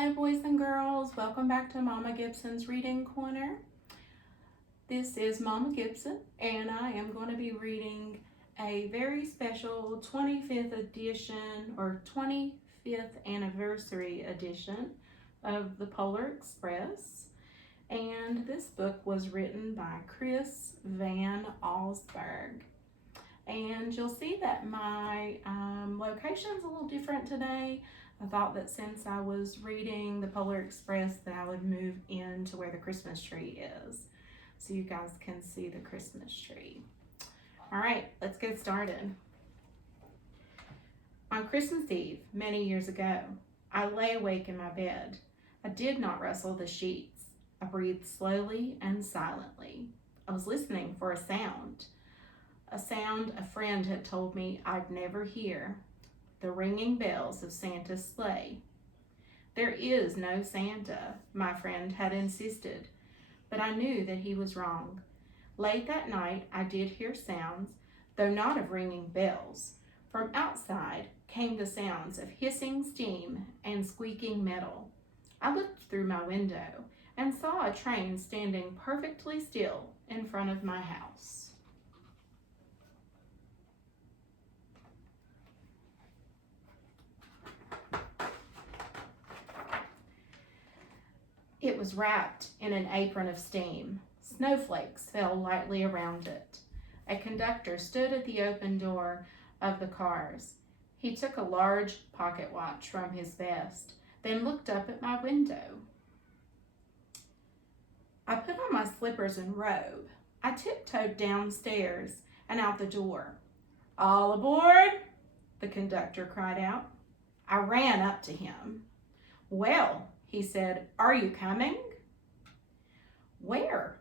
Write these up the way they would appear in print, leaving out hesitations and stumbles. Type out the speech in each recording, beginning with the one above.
Hello boys and girls, welcome back to Mama Gibson's Reading Corner. This is Mama Gibson and I am going to be reading a very special 25th edition or 25th anniversary edition of the Polar Express. And this book was written by Chris Van Allsburg. And you'll see that my location's a little different today. I thought that since I was reading the Polar Express that I would move into where the Christmas tree is, so you guys can see the Christmas tree. All right, let's get started. On Christmas Eve, many years ago, I lay awake in my bed. I did not rustle the sheets. I breathed slowly and silently. I was listening for a sound a friend had told me I'd never hear. The ringing bells of Santa's sleigh. There is no Santa, my friend had insisted, but I knew that he was wrong. Late that night, I did hear sounds, though not of ringing bells. From outside came the sounds of hissing steam and squeaking metal. I looked through my window and saw a train standing perfectly still in front of my house. It was wrapped in an apron of steam. Snowflakes fell lightly around it. A conductor stood at the open door of the cars. He took a large pocket watch from his vest, then looked up at my window. I put on my slippers and robe. I tiptoed downstairs and out the door. "All aboard!" the conductor cried out. I ran up to him. "Well," he said, "are you coming?" "Where?"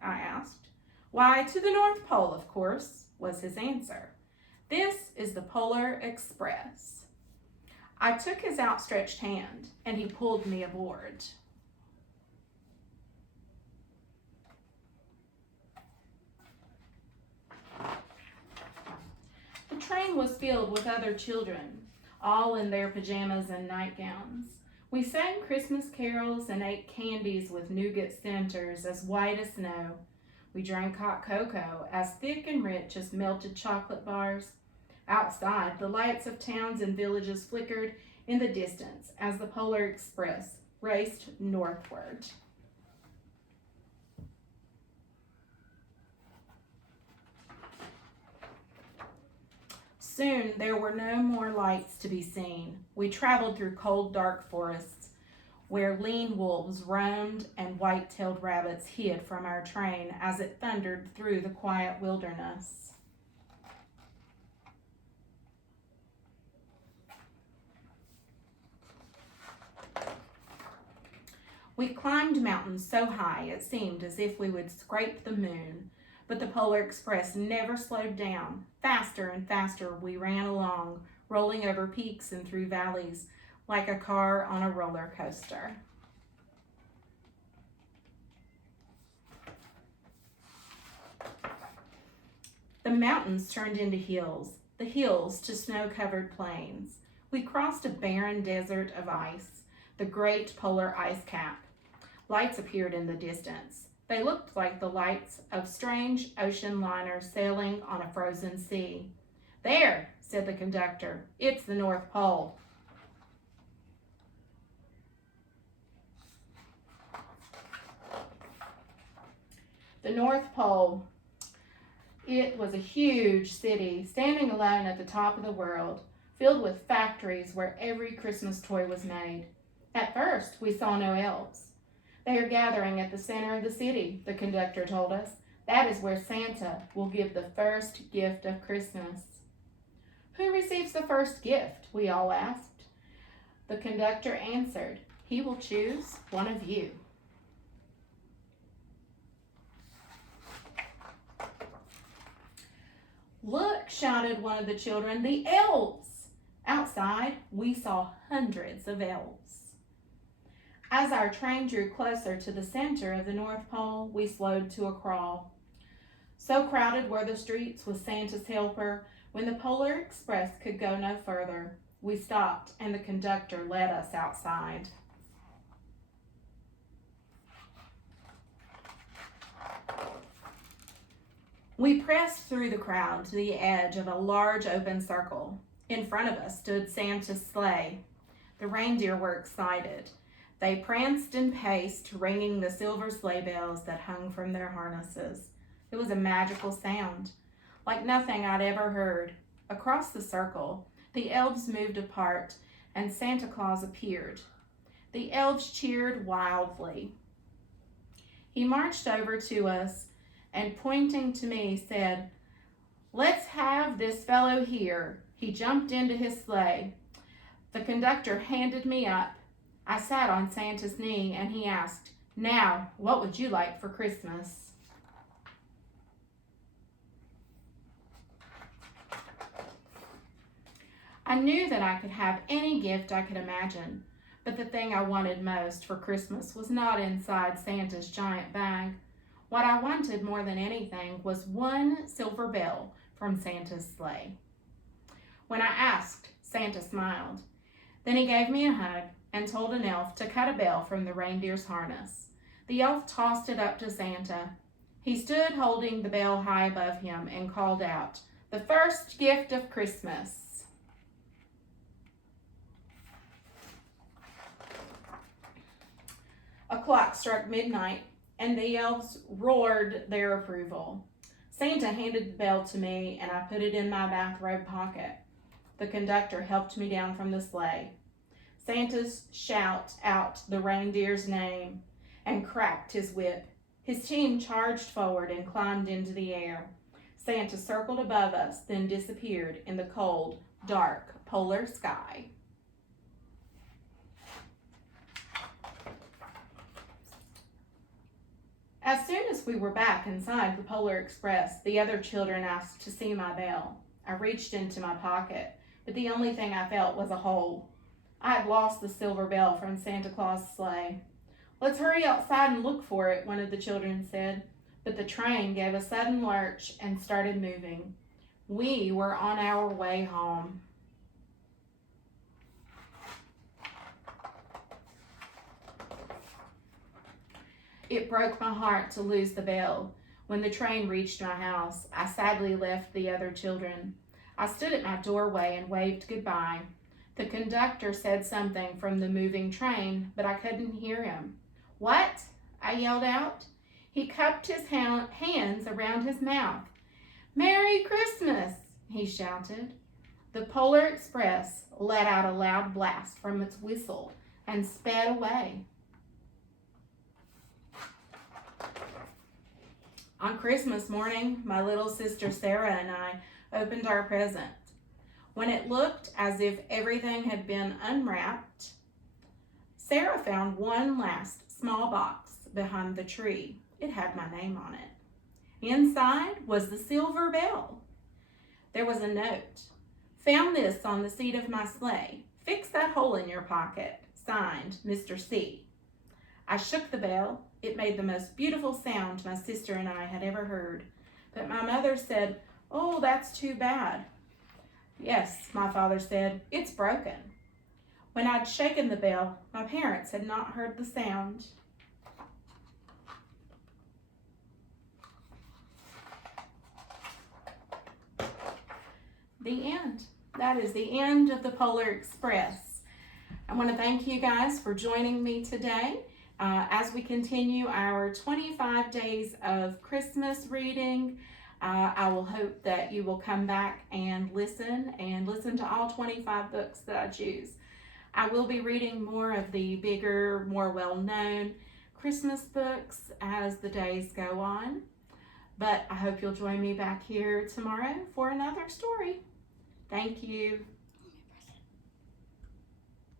I asked. "Why, to the North Pole, of course," was his answer. "This is the Polar Express." I took his outstretched hand, and he pulled me aboard. The train was filled with other children, all in their pajamas and nightgowns. We sang Christmas carols and ate candies with nougat centers as white as snow. We drank hot cocoa as thick and rich as melted chocolate bars. Outside, the lights of towns and villages flickered in the distance as the Polar Express raced northward. Soon there were no more lights to be seen. We traveled through cold, dark forests where lean wolves roamed and white-tailed rabbits hid from our train as it thundered through the quiet wilderness. We climbed mountains so high it seemed as if we would scrape the moon. But the Polar Express never slowed down. Faster and faster we ran along, rolling over peaks and through valleys like a car on a roller coaster. The mountains turned into hills, the hills to snow-covered plains. We crossed a barren desert of ice, the great polar ice cap. Lights appeared in the distance. They looked like the lights of strange ocean liners sailing on a frozen sea. "There," said the conductor, "it's the North Pole." The North Pole. It was a huge city, standing alone at the top of the world, filled with factories where every Christmas toy was made. At first, we saw no elves. "They are gathering at the center of the city," the conductor told us. "That is where Santa will give the first gift of Christmas." "Who receives the first gift?" we all asked. The conductor answered, "He will choose one of you." "Look," shouted one of the children, "the elves!" Outside, we saw hundreds of elves. As our train drew closer to the center of the North Pole, we slowed to a crawl. So crowded were the streets with Santa's helper, when the Polar Express could go no further, we stopped and the conductor led us outside. We pressed through the crowd to the edge of a large open circle. In front of us stood Santa's sleigh. The reindeer were excited. They pranced and paced, ringing the silver sleigh bells that hung from their harnesses. It was a magical sound, like nothing I'd ever heard. Across the circle, the elves moved apart, and Santa Claus appeared. The elves cheered wildly. He marched over to us and, pointing to me, said, "Let's have this fellow here." He jumped into his sleigh. The conductor handed me up. I sat on Santa's knee, and he asked, "Now, what would you like for Christmas?" I knew that I could have any gift I could imagine, but the thing I wanted most for Christmas was not inside Santa's giant bag. What I wanted more than anything was one silver bell from Santa's sleigh. When I asked, Santa smiled. Then he gave me a hug and told an elf to cut a bell from the reindeer's harness. The elf tossed it up to Santa. He stood holding the bell high above him and called out, "The first gift of Christmas." A clock struck midnight, and the elves roared their approval. Santa handed the bell to me, and I put it in my bathrobe pocket. The conductor helped me down from the sleigh. Santa's shout out the reindeer's name and cracked his whip. His team charged forward and climbed into the air. Santa circled above us, then disappeared in the cold, dark polar sky. As soon as we were back inside the Polar Express, the other children asked to see my bell. I reached into my pocket, but the only thing I felt was a hole. I had lost the silver bell from Santa Claus' sleigh. "Let's hurry outside and look for it," one of the children said, but the train gave a sudden lurch and started moving. We were on our way home. It broke my heart to lose the bell. When the train reached my house, I sadly left the other children. I stood at my doorway and waved goodbye. The conductor said something from the moving train, but I couldn't hear him. "What?" I yelled out. He cupped his hands around his mouth. "Merry Christmas," he shouted. The Polar Express let out a loud blast from its whistle and sped away. On Christmas morning, my little sister Sarah and I opened our present. When it looked as if everything had been unwrapped, Sarah found one last small box behind the tree. It had my name on it. Inside was the silver bell. There was a note. "Found this on the seat of my sleigh. Fix that hole in your pocket. Signed, Mr. C." I shook the bell. It made the most beautiful sound my sister and I had ever heard. But my mother said, "Oh, that's too bad." "Yes," my father said, "it's broken." When I'd shaken the bell, my parents had not heard the sound. The end. That is the end of the Polar Express. I want to thank you guys for joining me today. As we continue our 25 days of Christmas reading, I will hope that you will come back and listen to all 25 books that I choose. I will be reading more of the bigger, more well-known Christmas books as the days go on. But I hope you'll join me back here tomorrow for another story. Thank you.